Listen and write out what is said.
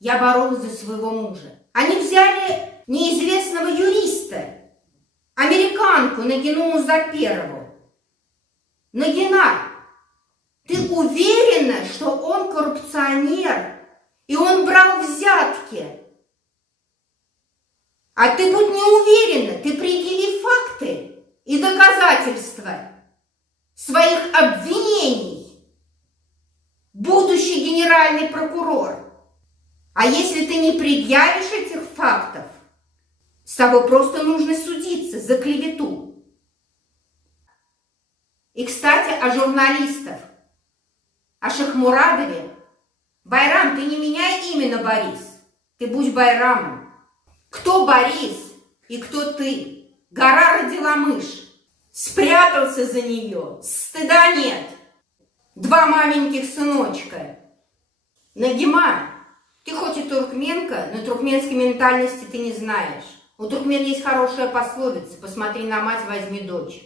Я боролась за своего мужа. Они взяли неизвестного юриста, американку Нагину Музаперову. Нагина, ты уверена, что он коррупционер, и он брал взятки? А ты будь не уверена, ты предъяви факты и доказательства своих обвинений, будущий генеральный прокурор. А если ты не предъявишь этих фактов, с тобой просто нужно судиться за клевету. И, кстати, о журналистах, о Шахмурадове. Байрам, ты не меняй имя на Борис, ты будь Байрамом. Кто Борис и кто ты? Гора родила мышь. Спрятался за нее, стыда нет. Два маменьких сыночка. Нагима, ты хоть и туркменка, но туркменской ментальности ты не знаешь. У туркмен есть хорошая пословица: посмотри на мать, возьми дочь.